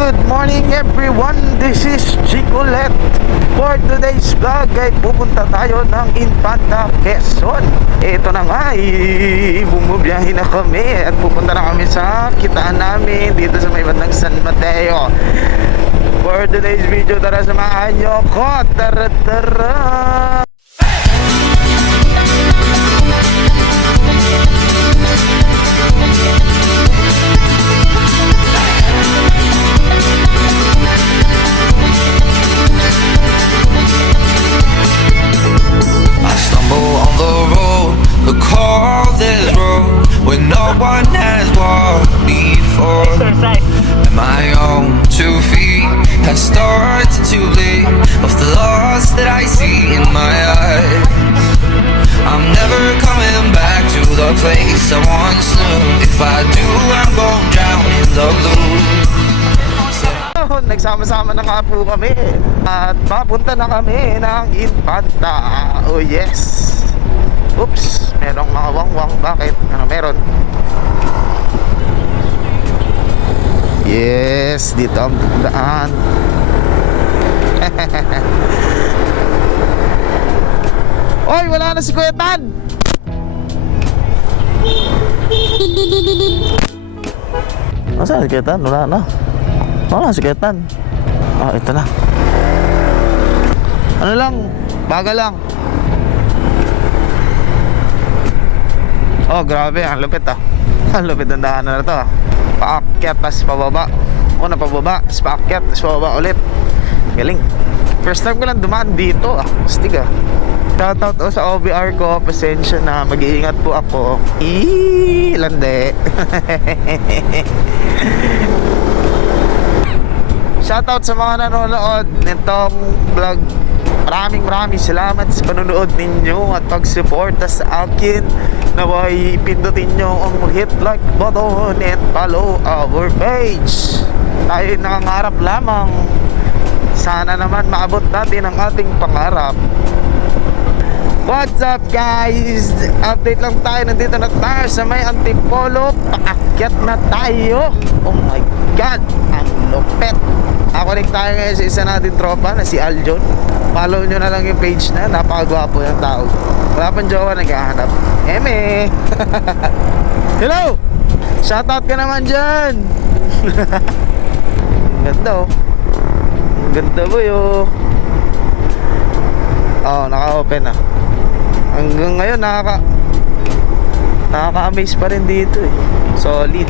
good morning everyone. This is Chicolet. For today's vlog ay pupunta tayo ng Infanta, Quezon. Ito na nga, bumubiyahe na kami at pupunta na kami sa kitaan namin dito sa may bandang San Mateo. For today's video, tara samahan nyo ko. Tara tara. On the road, the coldest road, where no one has walked before. And my own 2 feet has started to bleed of the loss that I see in my eyes. I'm never coming back to the place I once knew. If I do, I'm gonna drown in the blue. Nagsama-sama na nga po kami at papunta na kami ng Infanta. Oh yes. Oops, merong mga wangwang. Bakit? Ano meron? Yes, dito ang daan. Oy, wala na si Kuya Tan. Nasaan si Kuya Tan? Wala na. Wala si Kuya Tan. Ah, ito na. Ano lang, baga lang. Oh, grabe, ang lupit ah. Ang lupit ang daanan na to ah. Paakyat, tas pababa. Una pababa, tas paakyat, tas pababa ulit. Galing. First time ko lang dumaan dito ah. Astig ah. Shoutout oh sa OBR ko. Pasensya na, mag-iingat po ako. Lande. Shoutout sa mga nanonood nitong vlog. Maraming salamat sa panonood ninyo at pag-suporta sa akin. Naway pindutin nyo ang hit like button and follow our page. Tayo nangangarap lamang. Sana naman maabot natin ang ating pangarap. What's up guys? Update lang tayo. Nandito na tayo sa may Antipolo. Paakyat na tayo. Oh my god, ang lupet. Connect tayo ngayon sa isa natin tropa na si Aljon. Follow nyo na lang yung page na. Napakagwapo yung tao. Wala pang jowa, naghahanap. Eme. Hello. Shoutout ka naman dyan. Ganda oh. Ganda boy oh. Oh, naka-open ah. Hanggang ngayon nakaka-amaze pa rin dito eh. Solid.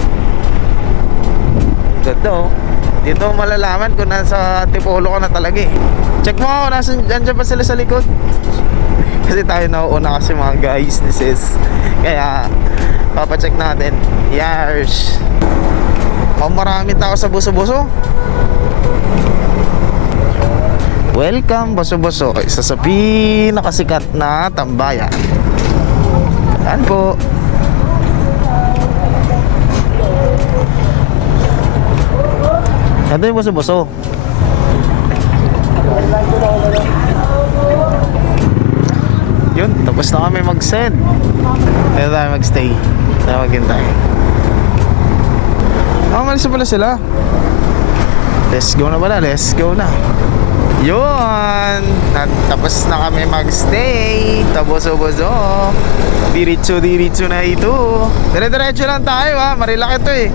Ganda oh. Dito malalaman kung nasa Antipolo ka na talaga eh. Check mo ako, nandiyan pa sila sa likod. Kasi tayo nauuna kasi mga guys, this is. Kaya papacheck natin. Yars. Oh, maraming tao sa Buso-Buso. Welcome Buso-Buso, isa sa pinakasikat na tambayan. Yan po. Ito yung Buso-Buso. Yun, tapos na kami mag-send. Dito tayo mag-stay. Tawagin tayo. Malis na pala sila. Let's go na pala, let's go na. Yun, tapos na kami mag-stay. Buso-Buso. Diritso na ito. Dire-diretso lang tayo ha, marilaki ito eh.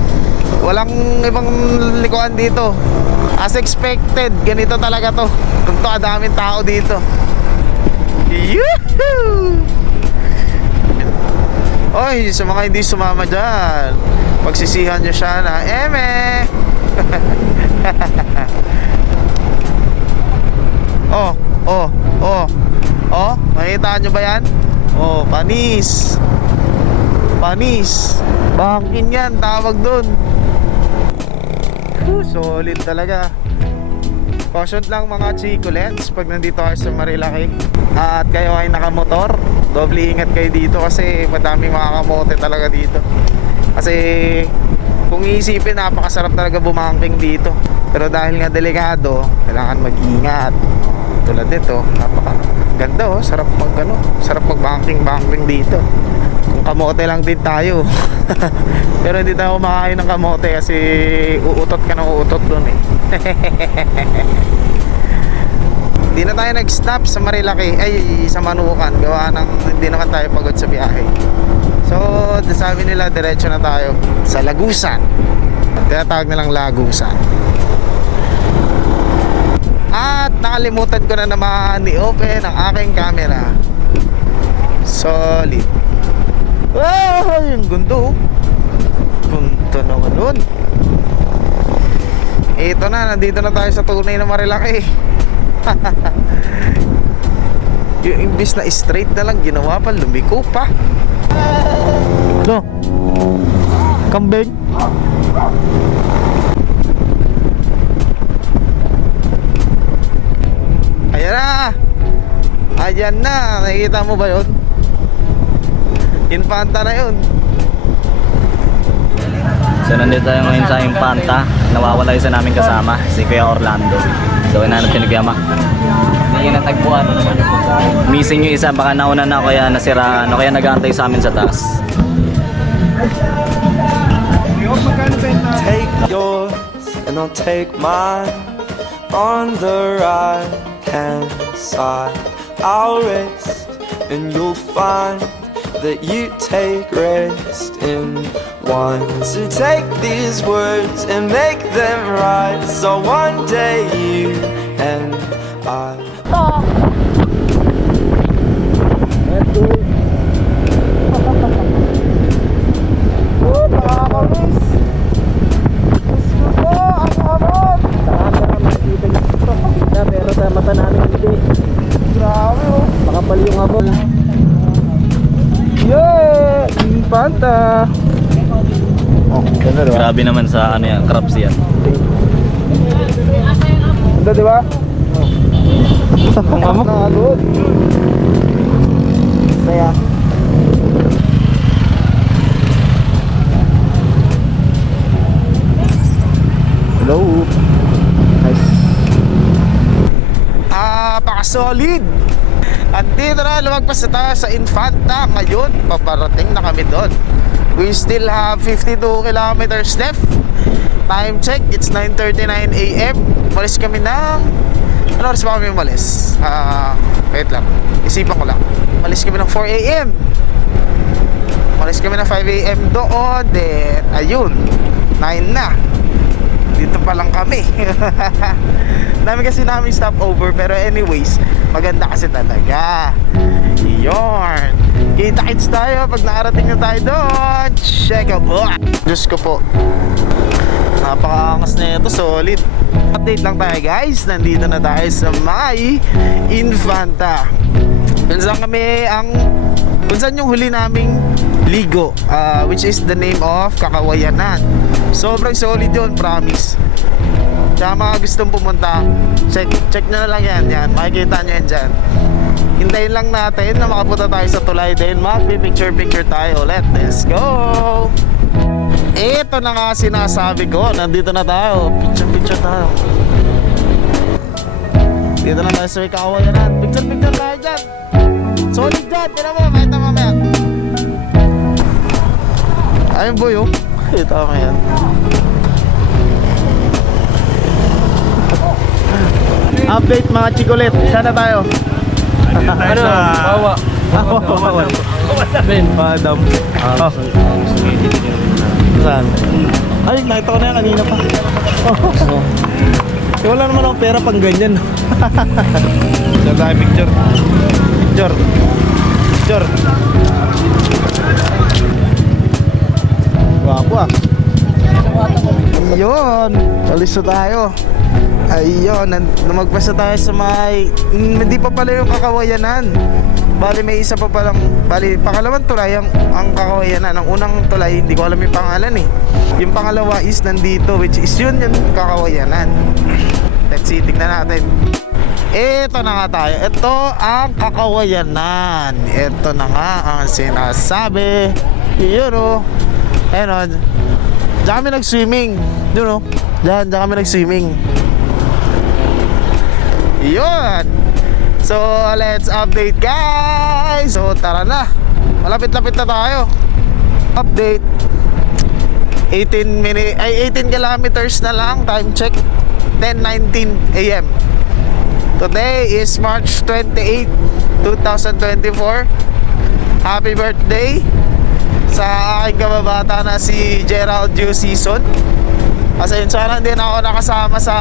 Walang ibang likuan dito. As expected, ganito talaga to. Kung to, daming tao dito. Yuhuu! Oy, sa mga hindi sumama dyan, pagsisihan nyo siya na eme. Oh, makita nyo ba yan? Oh, panis. Bangkin yan, tawag dun. Solid talaga. Caution lang mga chicolets pag nandito kayo sa Marilaki at kayo ay nakamotor, doble ingat kayo dito kasi madaming mga kamote talaga dito. Kasi kung iisipin, napakasarap talaga bumangking dito. Pero dahil nga delikado, kailangan mag-ingat. Tulad nito, napakaganda oh. Sarap mag-banking dito. Kung kamote lang din tayo. Pero hindi tayo kumakain ng kamote kasi uutot ka ng uutot dun eh. Hindi na tayo nag-stop sa Marilaki, sa Manukan. Gawa ng hindi naman tayo pagod sa biyahe. So, sabi nila diretso na tayo sa Lagusan. Tinatawag nilang Lagusan. At nakalimutan ko na naman i-open ang aking camera. Solid. Wow, yung gundo. Gundo naman nun. Ito na, nandito na tayo sa tunay na Marilaki. Yung imbis na straight na lang ginawa pa, lumiko pa. No. Kambing. Ayan na. Ayan na. Nakikita mo ba yun? Infanta na yun. So nandito tayo ngayon sa Infanta. Nawawala isa namin kasama, si Kuya Orlando. So hinanap siya ni Kuya Ma. Hindi niya natagpuan. Missing yung isa, baka nauna na kaya nasiraan o kaya nag-aantay sa amin sa taas. Take yours and I'll take mine. On the right hand side I'll rest and you'll find that you take rest in one. So take these words and make them right, so one day you and I Pero sa mata namin hindi. Grabe oh. Makapal yung habol. Yeah! Infanta! Oh, ganda diba? Grabe naman sa ano yan, crabs yan. Ganda diba? Oh. Nakagod. Saya. Hello. Nice. Paka-solid. At dito na, lumagpas na tayo sa Infanta. Ngayon, paparating na kami doon. We still have 52 kilometers left. Time check, it's 9:39 AM. Malis kami ng... Ano oras ba kami malis? Wait lang, isipan ko lang. Malis kami ng 4 AM. Malis kami ng 5 AM doon. Then, ayun, 9 na. Dito pa lang kami. Dami kasi namin stopover. Pero anyways, maganda kasi talaga. Iyon. Kita-kits tayo pag nakarating na tayo doon. Check a book. Diyos ko po, napakaangas na ito. Solid. Update lang tayo guys. Nandito na tayo sa may Infanta. Kung saan yung huli naming ligo, which is the name of Kakawayanan. Sobrang solid yun, promise. Kaya mga gustong pumunta, check nyo na lang yan. Makikita nyo yan dyan. Hintayin lang natin na makapunta tayo sa tulay din. Magpipicture tayo ulit. Let's go! Ito na nga sinasabi ko. Nandito na tayo. Picture tayo. Dito na tayo sa may Kakawayanan. Picture tayo dyan. Solid dyan. Tira mo, makita mamaya. Ayun boy oh. Ito mo yan. Update mga chikolet. Sana tayo. Ano? Bawa. Ben. Madam. Oh. Saan? Ay, nakita ko na yan kanina pa. Oh. Wala naman akong pera pang ganyan. Saan tayo picture? Picture. Wapo ah. Ayun, alis na tayo. Ayun, namagpas na tayo sa may... Hindi pa pala yung Kakawayanan. Bali may isa pa palang... Bali pangalawang tulay ang Kakawayanan. Ang unang tulay, hindi ko alam yung pangalan eh. Yung pangalawa is nandito, which is yun yung Kakawayanan. Let's see, tignan natin. Ito na nga tayo. Ito ang Kakawayanan. Ito na nga ang sinasabi. Yun o. Ayun o. Diyan kami nag-swimming. Yun o. Diyan kami nag-swimming. Yun. So, let's update guys. So, tara na. Malapit-lapit na tayo. Update. 18 kilometers na lang. Time check. 10:19 AM. Today is March 28, 2024. Happy birthday sa aking kababata na si Gerald Yu Season. Kasi yun, sana hindi na ako nakasama sa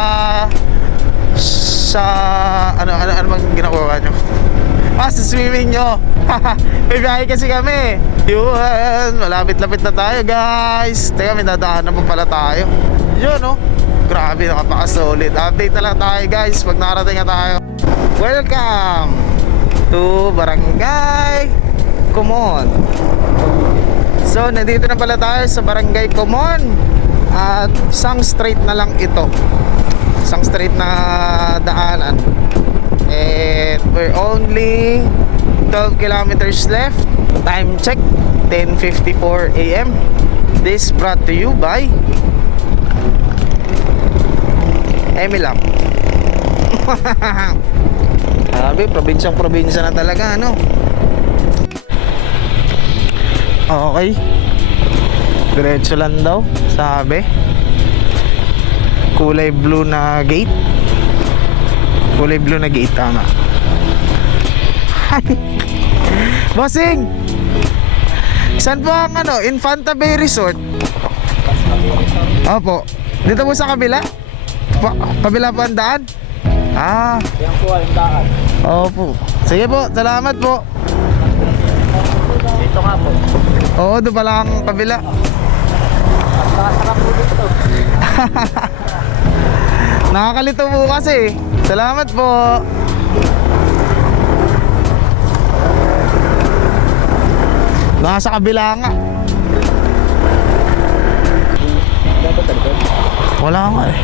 ano bang ginagawa nyo? Sa swimming nyo. May biyahe kasi kami. Yun, malapit-lapit na tayo guys. Teka, may dadaanan pa pala tayo. Yun oh, grabe, nakapaka-solid. Update na lang tayo guys pag nakarating na tayo. Welcome to Barangay Kumon. So, nandito na pala tayo sa Barangay Kumon. At isang straight na lang ito. Isang straight na daanan. And we're only 12 kilometers left. Time check, 10:54 AM. This brought to you by Emilam. Sabi, probinsyang-probinsya na talaga, ano? Okay. Diretso lang daw, sabi. Kulay blue na gate. Kulay blue na gate, tama. Bossing! Saan po ang Infanta Bay Resort? Opo. Dito po sa kabila? Kabila po ang daan? Ah. Yan po ang daan. Opo. Sige po, salamat po. Dito nga po. Oo, doon pala ang kabila. Nakasarap po dito. Nakakalito po kasi. Salamat po. Nasa kabila nga. Wala nga eh.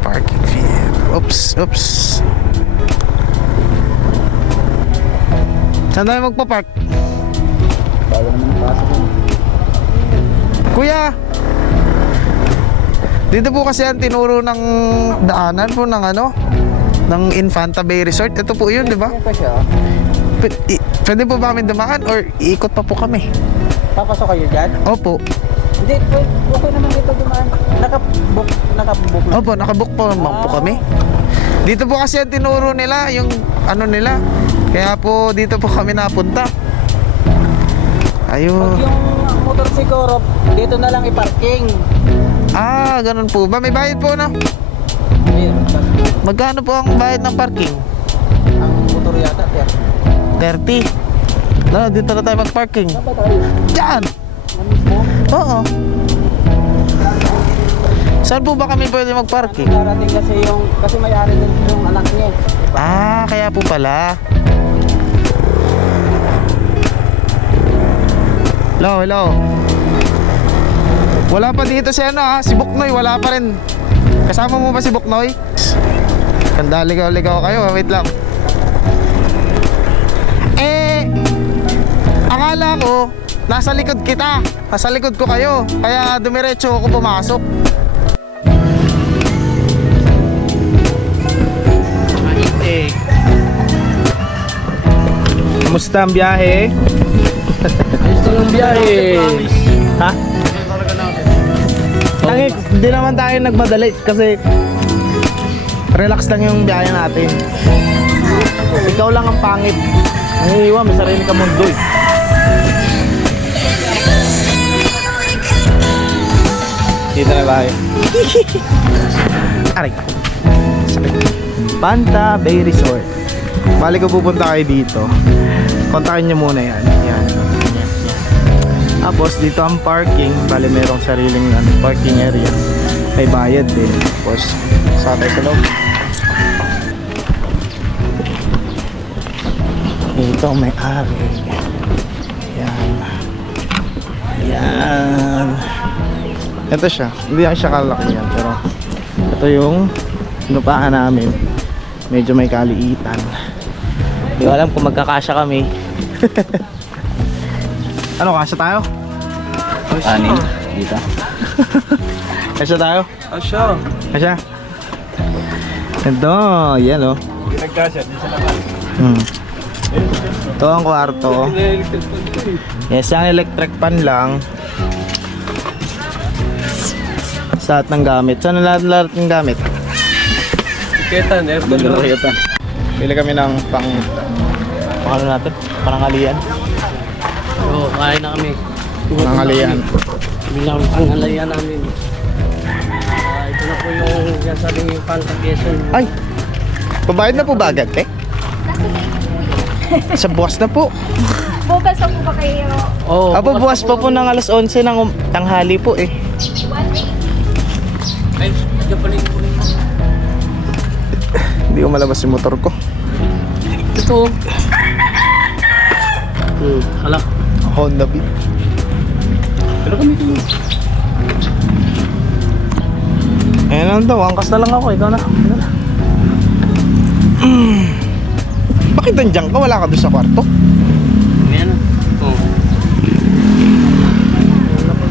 Parking fee. Oops. Saan tayo magpa-park? Kuya, dito po kasi ang tinuro ng daanan po ng ng Infanta Bay Resort. Ito po yun, di ba? Pwede po ba kami dumaan or iikot pa po kami? Papasok kayo dyan? Opo. Hindi, okay naman dito dumaan. Nakabook. Opo, nakabook po naman po kami. Dito po kasi ang tinuro nila, yung nila. Kaya po dito po kami napunta. Ayun. Pag yung motor siguro, dito na lang i-parking. Ah, ganun po ba? May bayad po na? Magkano po ang bayad ng parking? Ang motor yata, 30. No, dito na tayo mag-parking. Saan ba tayo? Diyan! Ano mismo? Oo. Saan po ba kami pwede mag-parking? Darating kasi may-ari din yung anak niya. Ah, kaya po pala. Hello. Wala pa dito si si Buknoy, wala pa rin. Kasama mo ba si Buknoy? Kanda, ligaw kayo, wait lang. Akala ko nasa likod kita. Nasa likod ko kayo. Kaya dumiretso ako pumasok. Kamusta ang biyahe? Gusto yung biyahe. Ha? Hindi naman tayo nagmadali kasi relax lang yung biyahe natin. Ikaw lang ang pangit. Nangiiwan, may sarili ka mundo eh. Dito na tayo. Aray. Panta Bay Resort. Bali ko pupunta kayo dito. Kontakin nyo muna yan. Yan. Tapos dito ang parking. Bali merong sariling parking area. May bayad din. Tapos sa tayo sa loob. Dito may ari. Yan. Yan. Ito siya. Hindi lang siya kalaki yan. Pero ito yung inupahan namin. Medyo may kaliitan. Hindi ko alam kung magkakasya kami. Ano, kasya tayo? Anin, dito. Kasya tayo? Asya. Kasya? Ito, yan o. Nagkasya, di sa laman. Ito ang kwarto. Yes, ang electric pan lang. Sa lahat ng gamit. Saan ang lahat ng gamit? Tiketan, aircon lang. Pili kami ng pang ano natin? Panangalian. Oo, kain na kami. Panangalian. Bilang pangalayan namin. Ito na po yung sabing yung pang-capieson. Ay! Pabayad na po ba agad, te? Sa buwas na po. Bukas pa po ba kayo? Oo. Apo, buwas pa po ng alas 11 ng tanghali po eh. Ay, dyan pala yung puno. Hindi ko malabas yung motor ko. Ito. Hala. Honda Beat. Pero kami ito. Ayan lang daw, angkas na lang ako. Ikaw na. Bakit nandiyan ka? Wala ka doon sa kwarto? Ayan. Oo.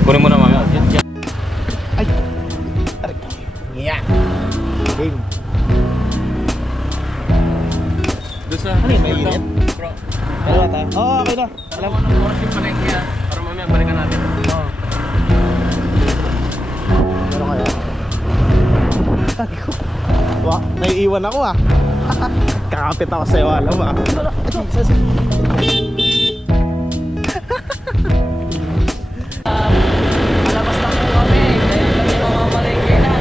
Kunin mo na mami. Ay! Aray. Yan! Game. Doon sa... Ano yun, may init? Bro. Dalawa tayo? Oo, okay na. Alam mo nang oras yung palengke yan. Para mamaya balikan natin. Oo. Ano kaya? Wah, naiiwan ako ah. Kakapit ako sa'yo, alam mo ah. Malabas lang po kami. Dahil kami mga palengke na.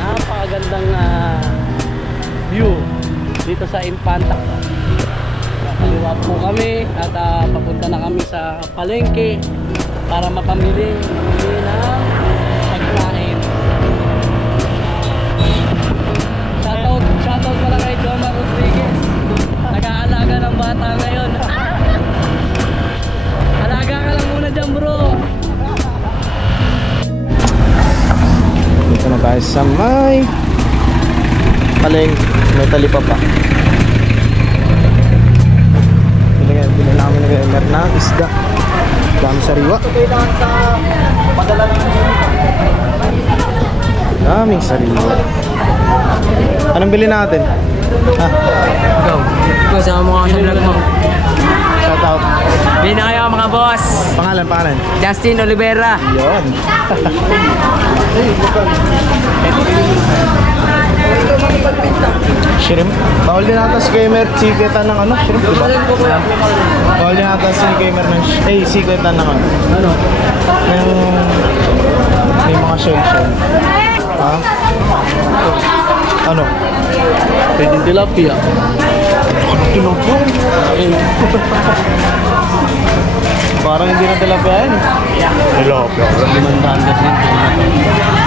Napakagandang view dito sa Infanta. Kaliwa po kami at papunta na kami sa palengke para mapamili ng pagkain. Shoutout pala kay Joma Rodriguez. Nag-aalaga ng bata ngayon. Alaga ka lang muna dyan, bro. Dito na tayo sa may may talipapa. Bilhin na kami ng na isda. Dami sariwa. Daming sariwa. Anong bilhin natin? Ha? Go. Kasama mo nga sa vlog mo. Shout out. Bili na kayo mga boss. Pangalan. Justin Olivera. Yun. Shrimp. Bawal din ata si Gamer siketan ng ano? Shrimp, diba? Bawal din ata si Gamer ng siketan ng ano? Ano? Yung may mga shell. Ha? Ano? Pwedeng tilapia. Tilapia? Parang hindi na tilapia yan. Tilapia. Limandahan kasi yun.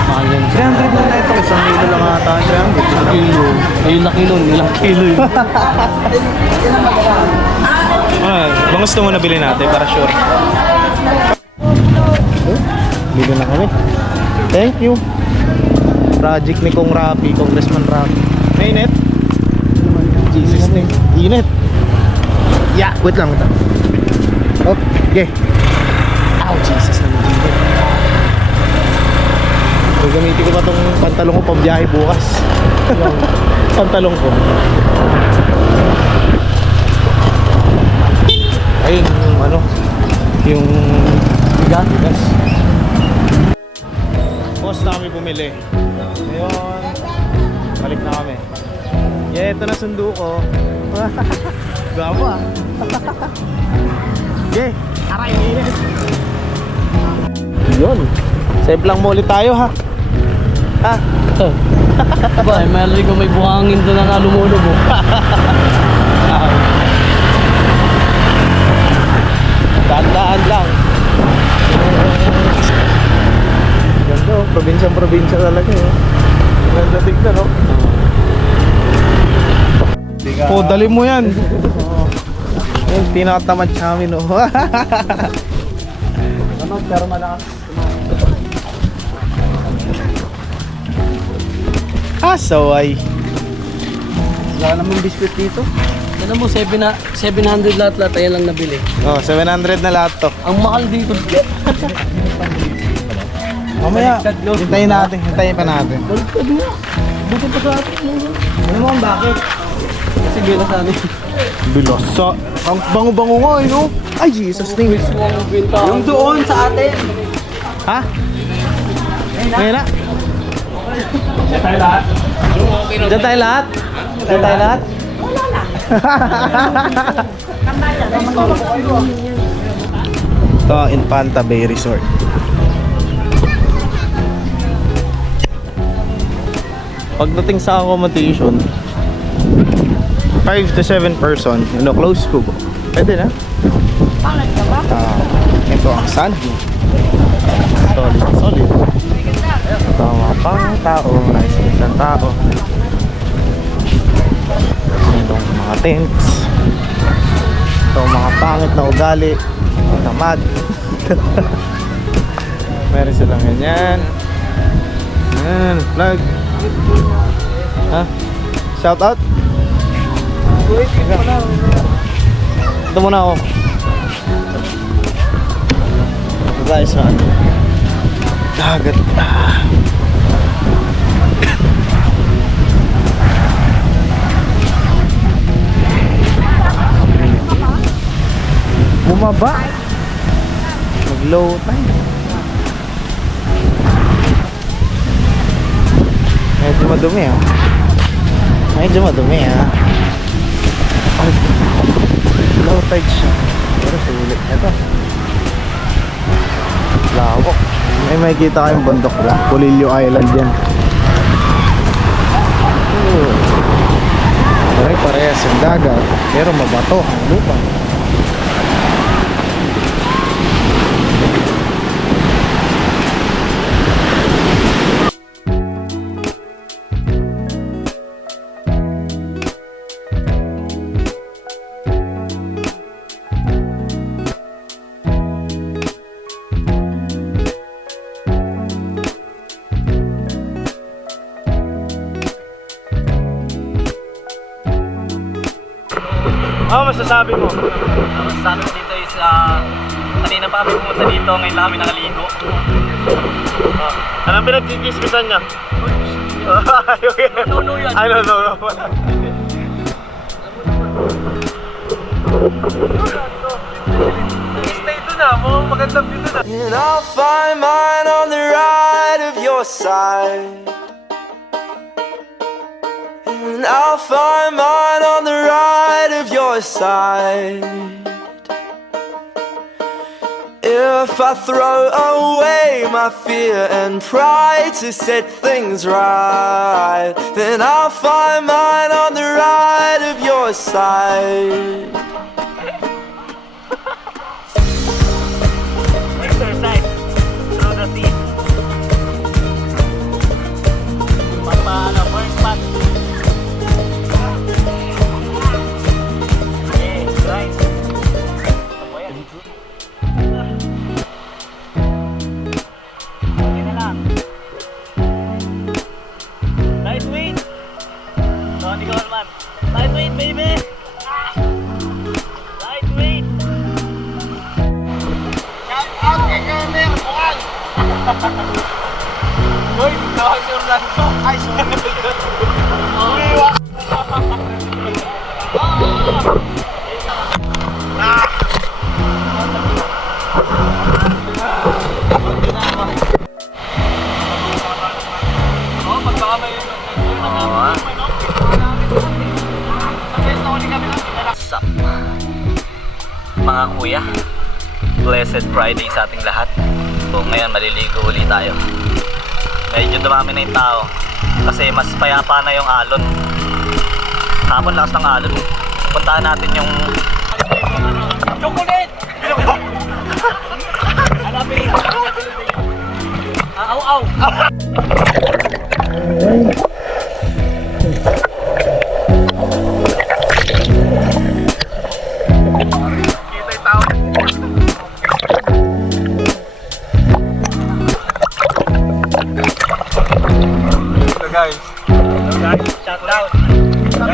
Mahal yan. 300 na ito. Isang kilo lang ata. 300. Kilo. Ay, laki nun. Ilang kilo yun. Bang gusto mo na bilhin natin para sure. Bili na kami. Thank you. Project ni Kong Rapi, Congressman Rapi. Mainit? Jesus name. Init. Yeah, wait lang. Okay. Ow, Jesus naman. Gagamitin ko pa tong pantalong ko pambiyahe bukas. Pantalong ko. Ayun, yung ano, yung bigas. Boss na kami bumili. Ngayon, balik na kami. Yeah, ito na sundo ko. Gabo ah. Okay, aray, init. Yun. Save lang mo ulit tayo ha. Ha? Ba, may alari ko may buhangin doon na lumulubo. Daan-daan lang. isang probinsya talaga eh. Ganda tignan, no? Oh, dali mo yan. Yung pinakatamad sa amin, no? Pero malakas. Saway. Wala namang biscuit dito. Alam mo, 700 lahat, ayan lang nabili. Oh, 700 na lahat to. Ang mahal dito. Mamaya, hintayin natin. Hintayin pa natin. Baliktad nga. Buto pa sa atin. Ano mo, bakit? Kasi bila sa amin. Bilasa. Ang bango-bango nga, no? Ay, Jesus name. Yung doon sa atin. Ha? Ngayon na? Diyan tayo lahat? Diyan tayo lahat? Diyan tayo lahat? Ito ang Infanta Bay Resort. Pagdating sa accommodation, 5 to 7 person, close ko. Pwede na. Ito ang sandwich. Solid. Ito ang mga pang tao, nice isang tao. Itong mga tents. Ito ang mga pangit na ugali. Tamad. Meron silang ganyan. Ayan, vlog. Ha? Shout out? Ito muna ako. Ito tayo sa dagat. Bumaba. Mag-low time. Medyo madumi ah. Medyo madumi ah. Ay, low tide siya. Pero sulit. Ito. Lawak. May makikita kayong bundok lang. Pulilio Island yan. Pare-parehas yung dagat. Pero mabato ang lupa. Ano masasabi mo? Masasabi ko dito is, kanina pa kami pumunta dito, ngayon lang kami nakaligo. Anong pinagkikismisan niya? No, yan. I don't know. Stay doon na. Mukhang magandang view doon. And I'll find mine on the right of your side. And I'll find mine on the right of your side. If I throw away my fear and pride to set things right, then I'll find mine on the right of your side. Exercise through the sea. First pass. Right. Okay na lang. Lightweight. Tony Goldman. Lightweight, baby. Lightweight. Shout out kay Gamer Bukan. Hoy, tawag si Orlando. Ay, umiwa. Sup? Mga kuya, blessed Friday sa ating lahat. So ngayon maliligo ulit tayo. Medyo dumami na yung tao kasi mas payapa na yung alon. Hapon lakas ng alon. Puntahan natin yung Chocolate! Hanapin! Aw-aw!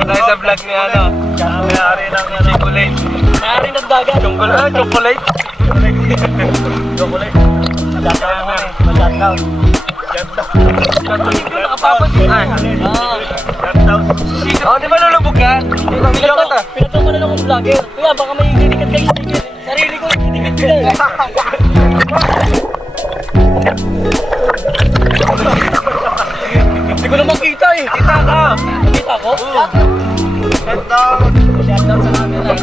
Dahil sa vlog ni ano, may-ari ng chocolate. May-ari ng dagat. Chocolate. Chocolate. Chocolate. Shutdown mo eh. Shutdown. Nakapapad yun. Shutdown. Oh, di ba lulubog ka? Pinatong ko na lang akong vlogger. Kuya, baka may dinikat kayo sticker. Sarili ko yung dinikat ko na. Hindi ko na makita eh. Kita ka. Kita ko? Shutdown. Shutdown sa camera.